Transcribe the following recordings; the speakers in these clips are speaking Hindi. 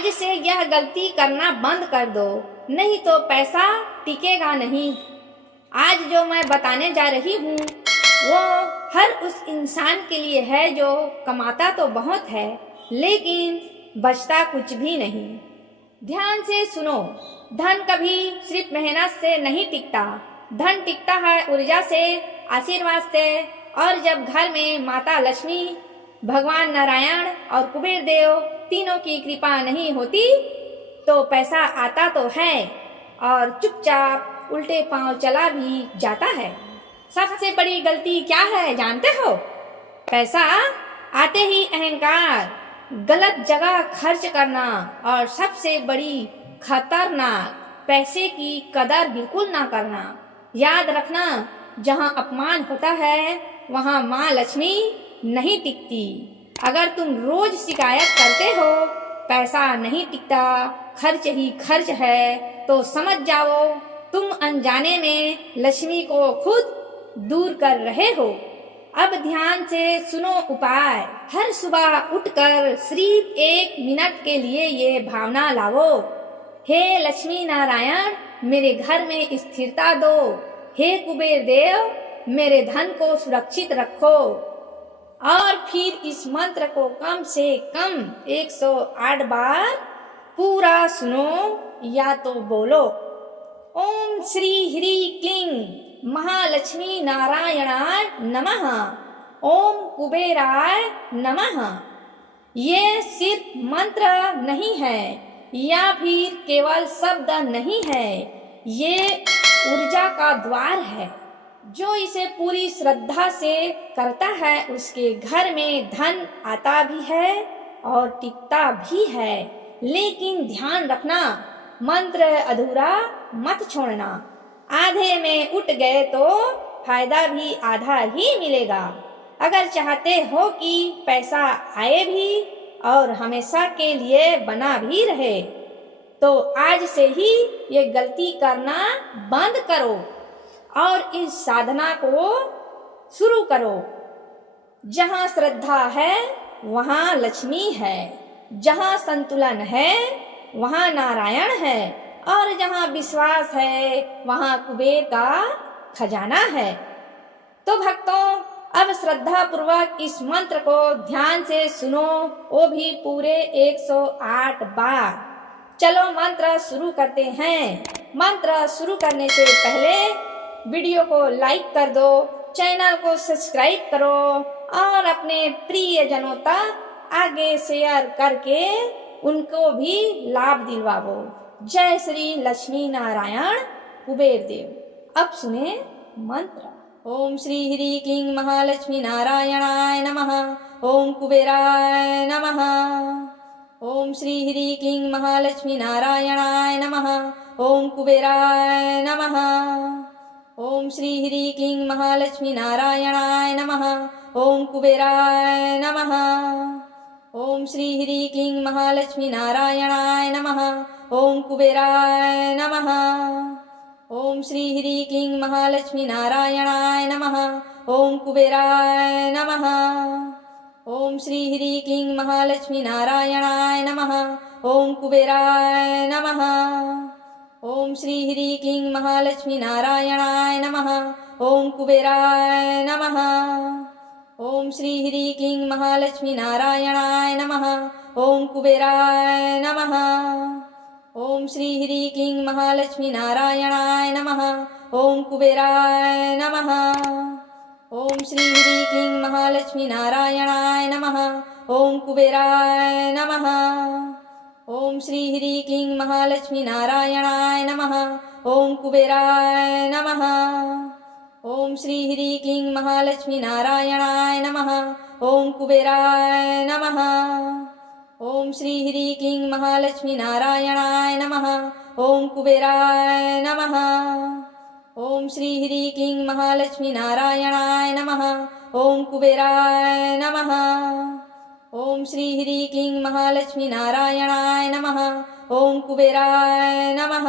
आज से यह गलती करना बंद कर दो, नहीं तो पैसा टिकेगा नहीं। आज जो मैं बताने जा रही हूँ वो हर उस इंसान के लिए है जो कमाता तो बहुत है लेकिन बचता कुछ भी नहीं। ध्यान से सुनो, धन कभी सिर्फ मेहनत से नहीं टिकता। धन टिकता है ऊर्जा से, आशीर्वाद से। और जब घर में माता लक्ष्मी, भगवान नारायण और कुबेर देव तीनों की कृपा नहीं होती तो पैसा आता तो है और चुपचाप उल्टे पांव चला भी जाता है। सबसे बड़ी गलती क्या है जानते हो? पैसा आते ही अहंकार, गलत जगह खर्च करना और सबसे बड़ी खतरनाक, पैसे की कदर बिल्कुल ना करना। याद रखना, जहाँ अपमान होता है वहाँ माँ लक्ष्मी नहीं टिकती। अगर तुम रोज शिकायत करते हो पैसा नहीं टिकता, खर्च ही खर्च है, तो समझ जाओ तुम अनजाने में लक्ष्मी को खुद दूर कर रहे हो। अब ध्यान से सुनो उपाय। हर सुबह उठकर सिर्फ 1 मिनट के लिए ये भावना लाओ, हे लक्ष्मी नारायण मेरे घर में स्थिरता दो, हे कुबेर देव मेरे धन को सुरक्षित रखो। और फिर इस मंत्र को कम से कम 108 बार पूरा सुनो या तो बोलो। ओम श्री ह्री क्लीं महालक्ष्मी नारायणाय नमः, ओम कुबेराय नमः। ये सिर्फ मंत्र नहीं है या फिर केवल शब्द नहीं है, ये ऊर्जा का द्वार है। जो इसे पूरी श्रद्धा से करता है उसके घर में धन आता भी है और टिकता भी है। लेकिन ध्यान रखना, मंत्र अधूरा मत छोड़ना। आधे में उठ गए तो फायदा भी आधा ही मिलेगा। अगर चाहते हो कि पैसा आए भी और हमेशा के लिए बना भी रहे तो आज से ही ये गलती करना बंद करो और इस साधना को शुरू करो। जहाँ श्रद्धा है वहाँ लक्ष्मी है, जहाँ संतुलन है वहाँ नारायण है और जहाँ विश्वास है वहाँ कुबेर का खजाना है। तो भक्तों, अब श्रद्धा पूर्वक इस मंत्र को ध्यान से सुनो, वो भी पूरे 108 बार। चलो मंत्र शुरू करते हैं। मंत्र शुरू करने से पहले वीडियो को लाइक कर दो, चैनल को सब्सक्राइब करो और अपने प्रियजनों तक आगे शेयर करके उनको भी लाभ दिलवाओ। जय श्री लक्ष्मी नारायण कुबेर देव। अब सुने मंत्र। ओम श्री ह्री क्लीं महालक्ष्मी नारायणाय नमः, ओम कुबेराय नमः। ओम श्री ह्री क्लीं महालक्ष्मी नारायणाय नमः, ओम कुबेराय नमः। ओम श्री ह्री क्लीं महालक्ष्मी नारायणाय नमः, ओम कुबेराय नमः। ओम श्री ह्री क्लीं महालक्ष्मी नारायणाय नमः, ओम कुबेराय नमः। ओम श्री ह्री क्लीं महालक्ष्मी नारायणाय नमः, ओम कुबेराय नमः। ओम श्री ह्री क्लीं महालक्ष्मी नारायणाय नमः, ओम कुबेराय नमः। ओम श्री ह्री क्लीं महालक्ष्मी नारायणाय नमः, ओम कुबेराय नमः। ओम श्री ह्री क्लीं महालक्ष्मी नारायणाय नमः, ओम कुबेराय नमः। ओम श्री ह्री क्लीं महालक्ष्मी नारायणाय नमः, ओम कुबेराय नमः। ओम श्री ह्री क्लीं महालक्ष्मी नारायणाय नमः, ओम कुबेराय नमः। ओम श्री ह्री क्लीं महालक्ष्मी नारायणाय नमः, ओम कुबेराय नमः। ओम श्री ह्री क्लीं महालक्ष्मी नारायणाय नमः, ओम कुबेराय नमः। ओम श्री ह्री क्लीं महालक्ष्मी नारायणाय नमः, ओम कुबेराय नमः। ओम श्री ह्री क्लीं महालक्ष्मी नारायणाय नमः, ओम कुबेराय नमः। ओम श्री ह्री क्लीं महालक्ष्मी नारायणाय नमः, ओम कुबेराय नमः।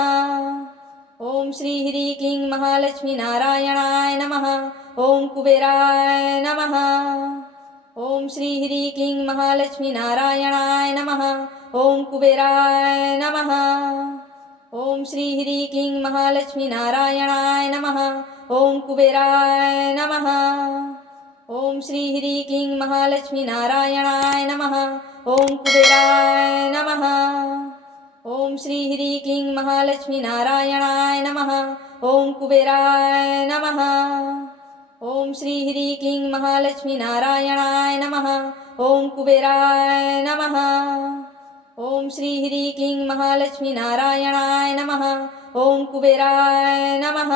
ओम श्री ह्री क्लीं महालक्ष्मी नारायणाय नमः, ओम कुबेराय नमः। ओम श्री ह्री क्लीं महालक्ष्मी नारायणाय नमः, ओम कुबेराय नमः। ओम श्री ह्रीं क्लीं महालक्ष्मी नारायणाय नमः। ओम कुबेराय नमः। ओम श्री ह्रीं क्लीं महालक्ष्मी नारायणाय नमः। ओम कुबेराय नमः। ओम श्री ह्रीं क्लीं महालक्ष्मी नारायणाय नमः। ओम कुबेराय नमः। ओम श्री ह्रीं क्लीं महालक्ष्मी नारायणाय नमः। ओम कुबेराय नमः। ओम श्री ह्रीं क्लीं महालक्ष्मी नारायणाय नमः। ओम कुबेराय नमः।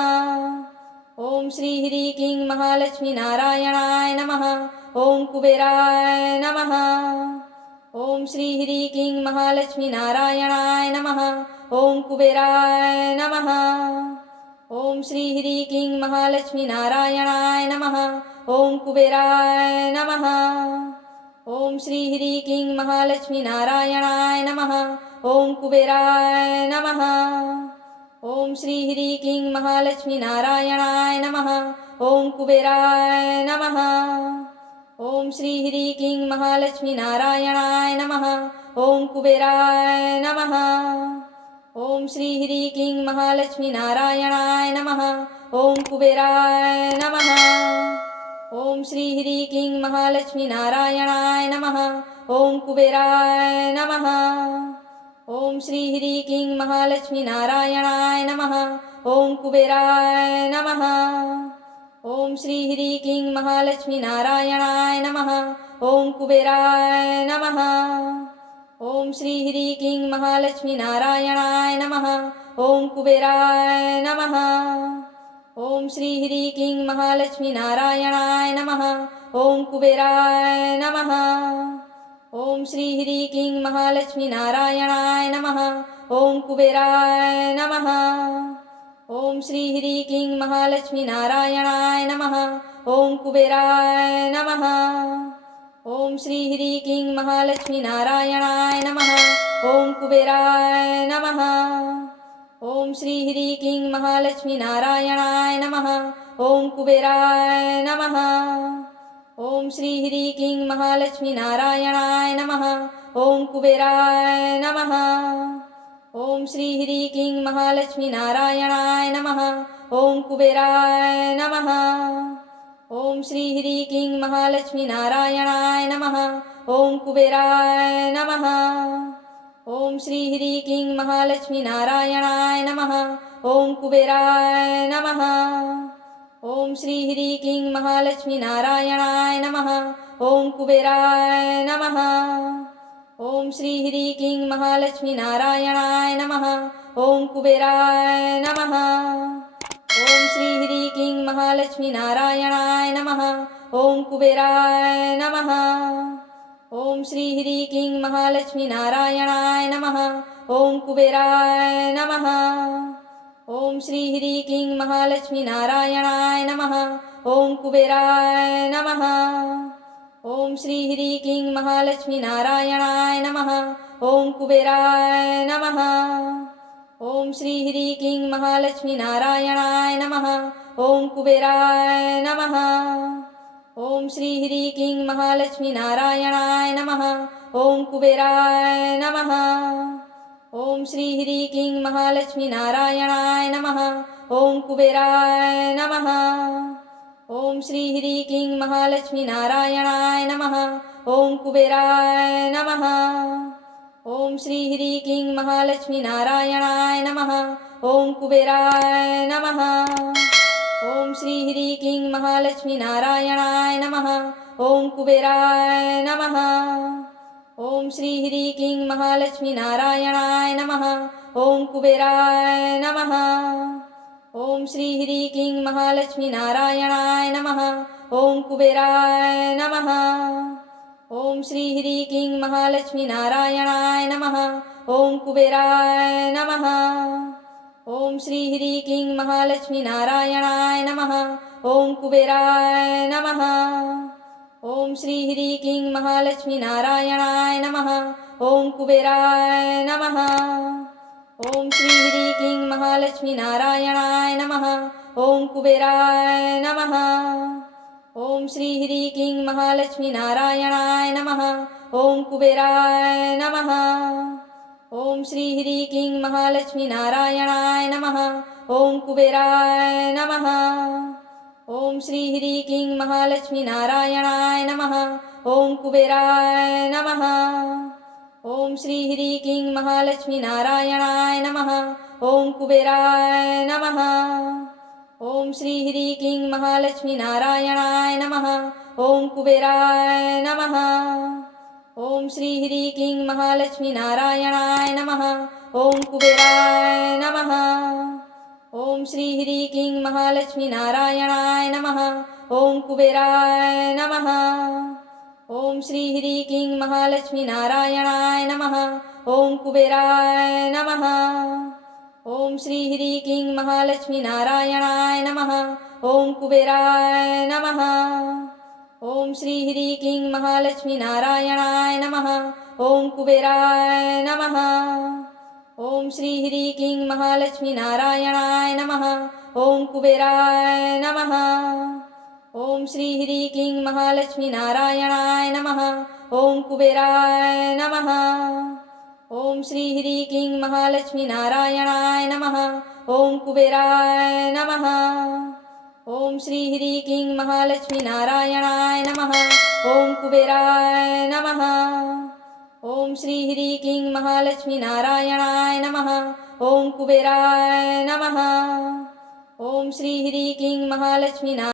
ओम श्री ह्रीं क्लीं महालक्ष्मी नारायणाय नमः। ओम कुबेराय नमः। ओम श्री ह्रीं क्लीं महालक्ष्मी नारायणाय नमः। ओम कुबेराय नमः। ओम श्री ह्रीं क्लीं महालक्ष्मी नारायणाय नमः। ओम कुबेराय नमः। ओम श्री ह्रीं क्लीं महालक्ष्मी नारायणाय नमः। ओम कुबेराय नमः। ओम श्री ह्रीं क्लीं महालक्ष्मी नारायणाय नमः। ओम कुबेराय नमः। ओम श्री ह्रीं क्लीं महालक्ष्मी नारायणाय नमः। ओम कुबेराय नमः। ओम श्री ह्रीं क्लीं महालक्ष्मी नारायणाय नमः। ओम कुबेराय नमः। ओम श्री ह्रीं क्लीं महालक्ष्मी नारायणाय नमः। ओम कुबेराय नमः। ओम श्री ह्रीं क्लीं महालक्ष्मी नारायणाय नमः। ओम कुबेराय नमः। ओम श्री ह्रीं क्लीं महालक्ष्मी नारायणाय नमः। ओम कुबेराय नमः। ओम श्री ह्रीं क्लीं महालक्ष्मी नारायणाय नमः। ओम कुबेराय नमः। ओम श्री ह्रीं क्लीं महालक्ष्मी नारायणाय नमः। ओम कुबेराय नमः। ओम श्री ह्रीं क्लीं महालक्ष्मी नारायणाय नमः। ओम कुबेराय नमः। ओम श्री ह्रीं क्लीं महालक्ष्मी नारायणाय नमः। ओम कुबेराय नमः। ओम श्री ह्रीं क्लीं महालक्ष्मी नारायणाय नमः। ओम कुबेराय नमः। ओम श्री ह्रीं क्लीं महालक्ष्मी नारायणाय नमः। ओम कुबेराय नमः। ओम श्री ह्रीं क्लीं महालक्ष्मी नारायणाय नमः। ओम कुबेराय नमः। ओम श्री ह्रीं क्लीं महालक्ष्मी नारायणाय नमः। ओम कुबेराय नमः। ओम श्री ह्रीं क्लीं महालक्ष्मी नारायणाय नमः। ओम कुबेराय नमः। ओम श्री ह्रीं क्लीं महालक्ष्मी नारायणाय नमः। ओम कुबेराय नमः। ओम श्री ह्रीं क्लीं महालक्ष्मी नारायणाय नमः। ओम कुबेराय नमः। ओम श्री ह्रीं क्लीं महालक्ष्मी नारायणाय नमः। ओम कुबेराय नमः। ओम श्री ह्रीं क्लीं महालक्ष्मी नारायणाय नमः। ओम कुबेराय नमः। ओम श्री ह्रीं क्लीं महालक्ष्मी नारायणाय नमः। ओम कुबेराय नमः। ओम श्री ह्रीं क्लीं महालक्ष्मी नारायणाय नमः। ओम कुबेराय नमः। ओम श्री ह्रीं क्लीं महालक्ष्मी नारायणाय नमः। ओम कुबेराय नमः। ओम श्री ह्रीं क्लीं महालक्ष्मी नारायणाय नमः। ओम कुबेराय नमः। ओम श्री ह्रीं क्लीं महालक्ष्मी नारायणाय नमः। ओम कुबेराय नमः। ओम श्री ह्रीं क्लीं महालक्ष्मी नारायणाय नमः। ओम कुबेराय नमः। ओम श्री ह्रीं क्लीं महालक्ष्मी नारायणाय नमः। ओम कुबेराय नमः। ओम श्री ह्रीं क्लीं महालक्ष्मी नारायणाय नमः। ओम कुबेराय नमः। ओम श्री ह्रीं क्लीं महालक्ष्मी नारायणाय नमः। ओम कुबेराय नमः। ओम श्री ह्रीं क्लीं महालक्ष्मी नारायणाय नमः। ओम कुबेराय नमः। ओम श्री ह्रीं क्लीं महालक्ष्मी नारायणाय नमः। ओम कुबेराय नमः। ओम श्री ह्रीं क्लीं महालक्ष्मी नारायणाय नमः। ओम कुबेराय नमः। ओम श्री ह्रीं क्लीं महालक्ष्मी नारायणाय नमः। ओम कुबेराय नमः। ओम श्री ह्रीं क्लीं महालक्ष्मी नारायणाय नमः। ओम कुबेराय नमः। ओम श्री ह्रीं क्लीं महालक्ष्मी नारायणाय नमः। ओम कुबेराय नमः। ओम श्री ह्रीं क्लीं महालक्ष्मी नारायणाय नमः। ओम कुबेराय नमः। ओम श्री ह्री क्लीं महालक्ष्मी नारायणाय नमः। ओम कुबेराय नमः। ओम श्री ह्री क्लीं महालक्ष्मी नारायणाय नमः। ओम कुबेराय नमः। ओम श्री ह्री क्लीं महालक्ष्मी नारायणाय नमः। ओम कुबेराय नमः। ओम श्री ह्री क्लीं महालक्ष्मी नारायणाय नमः। ओम कुबेराय नमः। ओम श्री ह्री क्लीं महालक्ष्मी नारायणाय नमः। ओम कुबेराय नमः। ओम श्री ह्री क्लीं महालक्ष्मी नारायणाय नमः। ओम कुबेराय नमः। ओम श्री ह्री क्लीं महालक्ष्मी नारायणाय नमः। ओम कुबेराय नमः। ओम श्री ह्री क्लीं महालक्ष्मी नारायणाय नमः। ओम कुबेराय नमः। ओम श्री ह्री क्लीं महालक्ष्मी नारायणाय नमः। ओम कुबेराय नमः। ओम श्री ह्री क्लीं महालक्ष्मी नारायणाय नमः। ओम कुबेराय नमः। ओम श्री ह्री क्लीं महालक्ष्मी नारायणाय नमः। ओम कुबेराय नमः। ओम श्री ह्री क्लीं महालक्ष्मी नारायणाय नमः। ओम कुबेराय नमः। ओम श्री ह्री क्लीं महालक्ष्मी नारायणाय नमः। ओम कुबेराय नमः। ओम श्री ह्री क्लीं महालक्ष्मी नारायणाय नमः। ओम कुबेराय नमः। ओम श्री ह्री क्लीं महालक्ष्मी